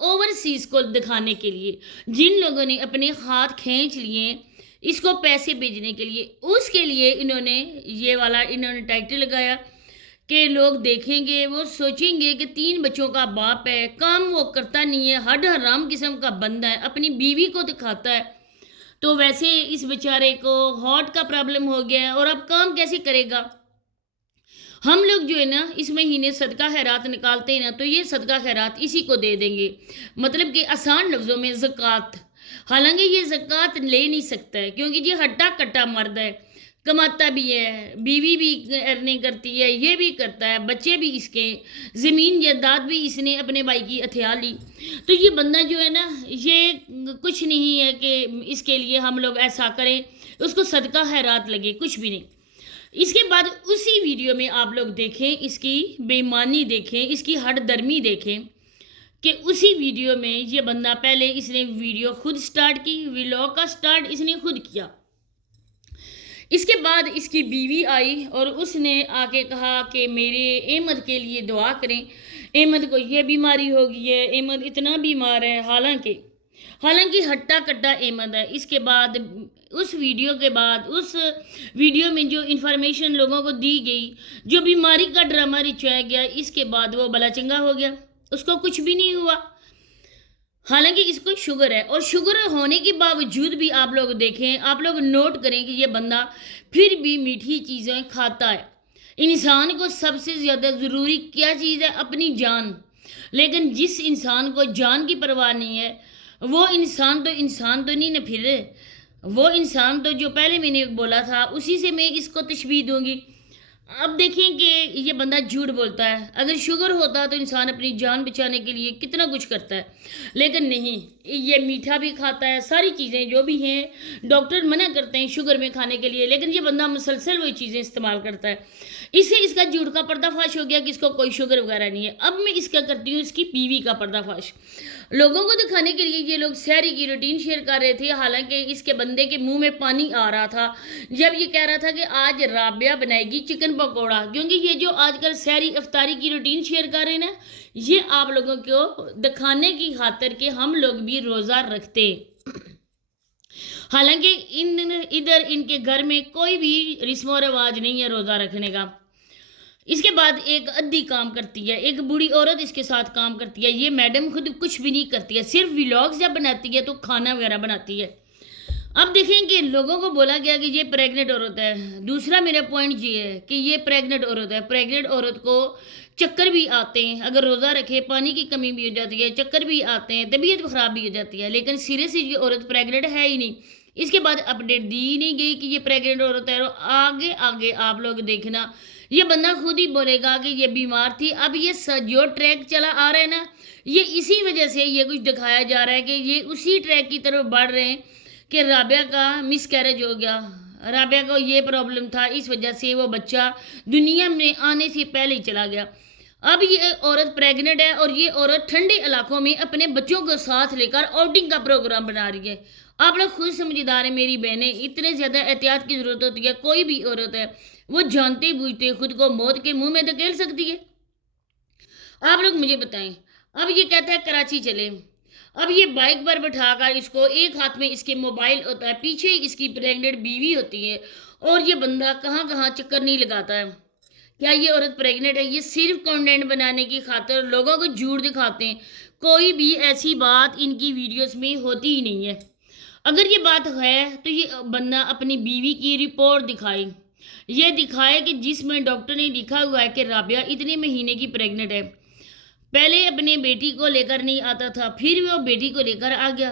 Overseas کو دکھانے کے لیے، جن لوگوں نے اپنے ہاتھ کھینچ لیے اس کو پیسے بھیجنے کے لیے، اس کے لیے انہوں نے ٹائٹل لگایا کہ لوگ دیکھیں گے، وہ سوچیں گے کہ 3 بچوں کا باپ ہے، کام وہ کرتا نہیں ہے، ہڈ حرام قسم کا بندہ ہے، اپنی بیوی کو دکھاتا ہے، تو ویسے اس بیچارے کو ہارٹ کا پرابلم ہو گیا ہے اور اب کام کیسے کرے گا؟ ہم لوگ جو ہے نا اس مہینے صدقہ خیرات نکالتے ہیں نا، تو یہ صدقہ خیرات اسی کو دے دیں گے، مطلب کہ آسان لفظوں میں زکوٰۃ۔ حالانکہ یہ زکوٰۃ لے نہیں سکتا ہے، کیونکہ یہ ہٹا کٹا مرد ہے، کماتا بھی ہے، بیوی بھی ارننگ کرتی ہے، یہ بھی کرتا ہے، بچے بھی اس کے، زمین جائیداد بھی اس نے اپنے بھائی کی ہتھیا لی، تو یہ بندہ جو ہے نا یہ کچھ نہیں ہے کہ اس کے لیے ہم لوگ ایسا کریں، اس کو صدقہ خیرات لگے، کچھ بھی نہیں۔ اس کے بعد اسی ویڈیو میں آپ لوگ دیکھیں، اس کی بے ایمانی دیکھیں، اس کی ہٹ درمی دیکھیں کہ اسی ویڈیو میں یہ بندہ پہلے اس نے ویڈیو خود سٹارٹ کی، ویلاگ کا سٹارٹ اس نے خود کیا۔ اس کے بعد اس کی بیوی آئی اور اس نے آ کے کہا کہ میرے احمد کے لیے دعا کریں، احمد کو یہ بیماری ہو گئی ہے، احمد اتنا بیمار ہے، حالانکہ ہٹا کٹا احمد ہے۔ اس کے بعد اس ویڈیو میں جو انفارمیشن لوگوں کو دی گئی، جو بیماری کا ڈرامہ رچایا گیا، اس کے بعد وہ بلا چنگا ہو گیا، اس کو کچھ بھی نہیں ہوا، حالانکہ اس کو شوگر ہے، اور شوگر ہونے کے باوجود بھی آپ لوگ دیکھیں، آپ لوگ نوٹ کریں کہ یہ بندہ پھر بھی میٹھی چیزیں کھاتا ہے۔ انسان کو سب سے زیادہ ضروری کیا چیز ہے؟ اپنی جان، لیکن جس انسان کو جان کی پرواہ نہیں ہے، وہ انسان تو نہیں نا، پھر وہ انسان تو جو پہلے میں نے بولا تھا اسی سے میں اس کو تشبیہ دوں گی۔ اب دیکھیں کہ یہ بندہ جھوٹ بولتا ہے، اگر شوگر ہوتا تو انسان اپنی جان بچانے کے لیے کتنا کچھ کرتا ہے، لیکن نہیں، یہ میٹھا بھی کھاتا ہے، ساری چیزیں جو بھی ہیں ڈاکٹر منع کرتے ہیں شوگر میں کھانے کے لیے، لیکن یہ بندہ مسلسل وہی چیزیں استعمال کرتا ہے۔ اس سے اس کا جھوٹ کا پردہ فاش ہو گیا کہ اس کو کوئی شوگر وغیرہ نہیں ہے۔ اب میں اس کا کرتی ہوں اس کی بیوی کا پردہ فاش۔ لوگوں کو دکھانے کے لیے یہ لوگ سحری کی روٹین شیئر کر رہے تھے، حالانکہ اس کے بندے کے منہ میں پانی آ رہا تھا جب یہ کہہ رہا تھا کہ آج رابعہ بنائے گی چکن پکوڑا، کیونکہ یہ جو آج کل سحری افطاری کی روٹین شیئر کر رہے ہیں نا، یہ آپ لوگوں کو دکھانے کی خاطر کہ ہم لوگ بھی روزہ رکھتے، حالانکہ ادھر ان کے گھر میں کوئی بھی رسم و رواج نہیں ہے روزہ رکھنے کا۔ اس کے بعد ایک ادھی کام کرتی ہے، ایک بوڑھی عورت اس کے ساتھ کام کرتی ہے، یہ میڈم خود کچھ بھی نہیں کرتی ہے، صرف ویلاگز جب بناتی ہے تو کھانا وغیرہ بناتی ہے۔ اب دیکھیں کہ لوگوں کو بولا گیا کہ یہ پریگننٹ عورت ہے۔ دوسرا میرا پوائنٹ یہ ہے کہ یہ پریگننٹ عورت ہے، پریگننٹ عورت کو چکر بھی آتے ہیں، اگر روزہ رکھے پانی کی کمی بھی ہو جاتی ہے، چکر بھی آتے ہیں، طبیعت خراب بھی ہو جاتی ہے، لیکن سیریسلی یہ عورت پریگننٹ ہے ہی نہیں۔ اس کے بعد اپڈیٹ دی نہیں گئی کہ یہ پریگننٹ عورت ہے، اور آگے آپ لوگ دیکھنا یہ بندہ خود ہی بولے گا کہ یہ بیمار تھی۔ اب یہ جو ٹریک چلا آ رہا ہے نا، یہ اسی وجہ سے یہ کچھ دکھایا جا رہا ہے کہ یہ اسی ٹریک کی طرف بڑھ رہے ہیں کہ رابعہ کا مس کیریج ہو گیا، رابعہ کو یہ پرابلم تھا، اس وجہ سے وہ بچہ دنیا میں آنے سے پہلے ہی چلا گیا۔ اب یہ عورت پریگننٹ ہے اور یہ عورت ٹھنڈے علاقوں میں اپنے بچوں کو ساتھ لے کر آؤٹنگ کا پروگرام بنا رہی ہے۔ آپ لوگ خود سمجھدار ہیں میری بہنیں، اتنے زیادہ احتیاط کی ضرورت ہوتی ہے، کوئی بھی عورت ہے وہ جانتے بوجھتے خود کو موت کے منہ میں دھکیل سکتی ہے؟ آپ لوگ مجھے بتائیں۔ اب یہ کہتا ہے کراچی چلے، اب یہ بائک پر بٹھا کر اس کو ایک ہاتھ میں اس کے موبائل ہوتا ہے، پیچھے اس کی پریگننٹ بیوی ہوتی ہے، اور یہ بندہ کہاں کہاں چکر نہیں لگاتا ہے۔ کیا یہ عورت پریگننٹ ہے؟ یہ صرف کنٹینٹ بنانے کی خاطر لوگوں کو جھوٹ دکھاتے ہیں، کوئی بھی ایسی بات ان کی ویڈیوز میں ہوتی ہی نہیں ہے۔ اگر یہ بات ہے تو یہ بندہ اپنی بیوی کی رپورٹ دکھائے، یہ دکھائے کہ جس میں ڈاکٹر نے لکھا ہوا ہے کہ رابعہ اتنے مہینے کی پریگننٹ ہے۔ پہلے اپنے بیٹی کو لے کر نہیں آتا تھا، پھر وہ بیٹی کو لے کر آ گیا،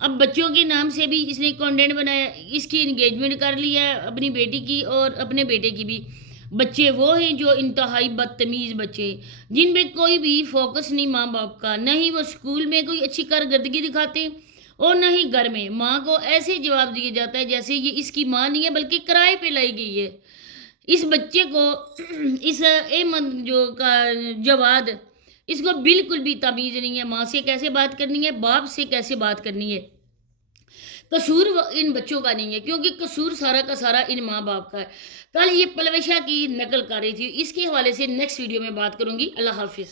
اب بچوں کے نام سے بھی اس نے کنٹینٹ بنایا، اس کی انگیجمنٹ کر لی ہے اپنی بیٹی کی اور اپنے بیٹے کی بھی۔ بچے وہ ہیں جو انتہائی بدتمیز بچے، جن پہ کوئی بھی فوکس نہیں ماں باپ کا، نہ ہی وہ اسکول میں کوئی اچھی کارکردگی دکھاتے اور نہ ہی گھر میں ماں کو ایسے جواب دیا جاتا ہے جیسے یہ اس کی ماں نہیں ہے بلکہ کرائے پہ لائی گئی ہے۔ اس بچے کو اس احمد جو کا جواد، اس کو بالکل بھی تمیز نہیں ہے ماں سے کیسے بات کرنی ہے، باپ سے کیسے بات کرنی ہے۔ قصور ان بچوں کا نہیں ہے، کیونکہ قصور سارا کا سارا ان ماں باپ کا ہے۔ کل یہ پلوشا کی نقل کر رہی تھی، اس کے حوالے سے نیکسٹ ویڈیو میں بات کروں گی۔ اللہ حافظ۔